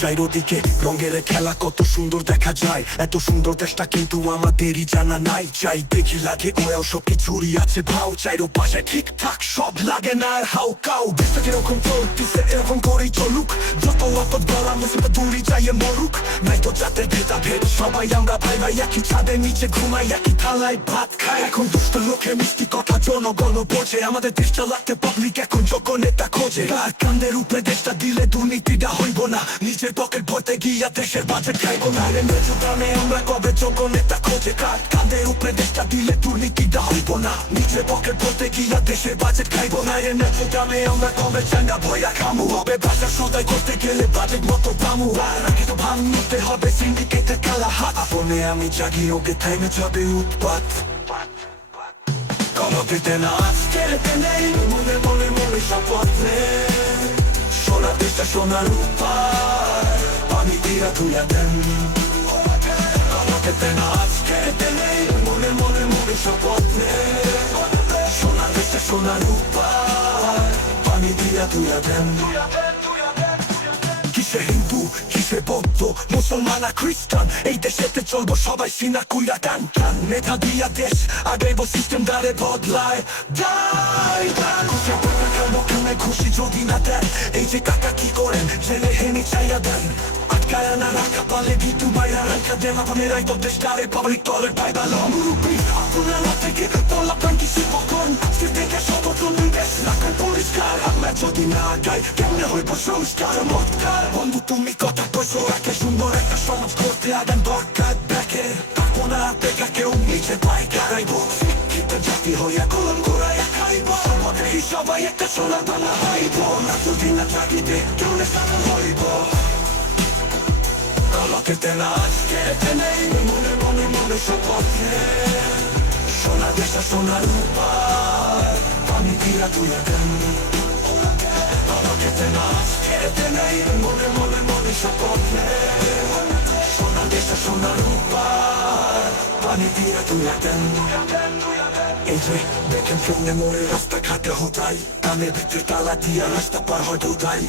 চারিদিকে রঙের খেলা কত সুন্দর দেখা যায়, এত সুন্দর দেশটা কিন্তু আমাদেরই জানা নাই। চাই দেখি লাগে ওরাও সব কিছুরই আছে ভাও, চাইরো পাশে ঠিকঠাক সব লাগে না আর হাউ কাউ। দেশটা কিরকম চলতিছে এরকম করেই চলুক, যত আপদ বলা মুসিবত দূরই যাইয়ে মরুক। নাই তো জাতের ভেদাভেদ, সবাই আমরা ভাই ভাই, একই ছাদের নিচে ঘুমাই, একই থালায় ভাত খাই। এখন দুষ্ট লোকে মিষ্টি কথা জনগণ বোঝে, আমাদের দেশ চালাতে পাবলিক এখন যোগ্য নেতা খোঁজে। কার কান্দের উপরে দেশটা দিলে দুর্নীতিটা হইব না, নিজের পকেট ভরতে গিয়া দেশের বাজেট খাইব না। গ্রামে আমরা কবে যোগ্য নেতা খোঁজে, কার কান্দের উপরে দেশটা দিলে দুর্নীতিটা হইব না, নিজের পকেট ভরতে গিয়া দেশের বাজেট খাইব না। গ্রামে আমরা কবে চান্দা বইয়া খামু, হবে বাজার সদাই করতে গেলে বাজেট মতো দামু। আর আগে তো ভাঙতে হবে সিন্ডিকেটের কালা হাত, আপনে আমি জাগি ওকে টাইমে যাবে উৎপাত। কলকেতে না আজকের নেই মনে মনে মনে শপথ নে, সোনার দেশটা সোনার উপায় পানি দিয়া তুইয়া দেন। কলকেতে না আজকের নেই মনে মনে মনে শপথ নে, সোনার দেশটা সোনার উপায় পানি দিয়া তুইয়া দেন। কিসে হিন্দু কিসে বৌদ্ধ মুসলমান আর খ্রিস্টান, এই দেশেতে চলবো সবাই সিনা কুইরা টান টান। নেতা দিয়া দেশ আগাইব সিস্টেম দ্বারে বদলায় খুশি যদি না দেন। এই যে কাকা কি করেন ছেলে হেনি চাইয়া দেন, আটকায় না রাখা পালে ভিতু মাইরা রাখা দেন। আপনার এই তো দেশটারে পাবলিক টয়লেট পাই ভালো মুরুব্বি আপনারা থেকে তোলা পান কিছু কখন আজকে থেকে সতর্ক দেশ রাখার পরিষ্কার। আমরা যদি না গাই কেমনে হইব সংস্কার চমৎকার। বন্ধু তুমি কথা কইছো একে সুন্দর একটা সমাজ করতে আগান দরকার দেখে, আপনা দেখা কেউ নিচে পাই গাড়াইব, শিক্ষিত জাতি হইয়া কলম ঘুরাইয়া খাইব, সমাজে সবাই একটা সোনার বালা হইব। না যদি না চাকরিতে কেমনে সাফল হইব। কলকেতে না আজকে নেই মনে মনে মনে শপথ নে, সোনার দেশটা সোনার উপায় পানি দিয়া তুইয়া দেন। কলকেতে না আজকে নেই মনে মনে মনে শপথ নে, সোনার দেশটা সোনার উপায় পানি দিয়া তুইয়া দেন। এই যে দেখেন কেমনে মোড়ে রাস্তা ঘাটে হোটাই, কানের ভিতরে তালা দিয়া রাস্তা পার হয় দৌড়াই।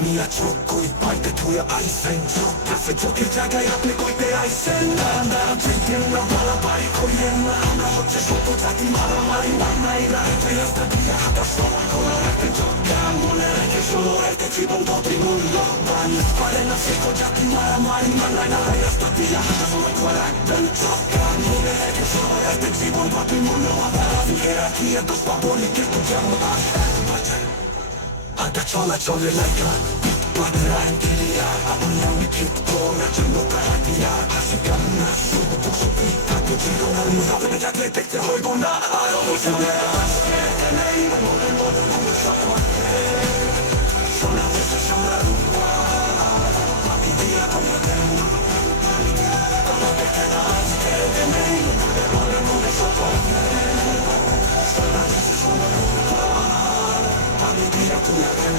মিয়া চোখ কই পাইতে ধুয়ে আইসেন, চোখ কাছে চোখের জায়গায় আপনি কইতে আইসেন। না না চিনতেন না মারামারি করিয়েন না, আমরা হচ্ছে সত্য জাতি মারামারি মানাই না। রাস্তা দিয়া হাঁটা সমান খোলা রাখতে চক্কা, মনে রেখে ষোলো একটা জীবন ততই মূল্যবান। পারে না সে জাতি মারামারি মানাই না, রাস্তা দিয়া হাঁটা সমান খোলা রাখবেন চক্কা, মনে রেখে ষোলো একটা জীবন ততই মূল্যবান। Jerarquía dos baboni que escuchamos más Anda chola chole laika Padra intilia Abuna mi kipto Rachando karatia Asikana Subo tukso pita Kutiro na luza Vene jakle tekte hoi bona Aro mushame Aske tenei Mone mone mone shapone Shona vese shona ruwa Mami dia kome den Kama peke na aske tenei Mone mone mone shapone Shona vese shona ruwa Mami dia kome den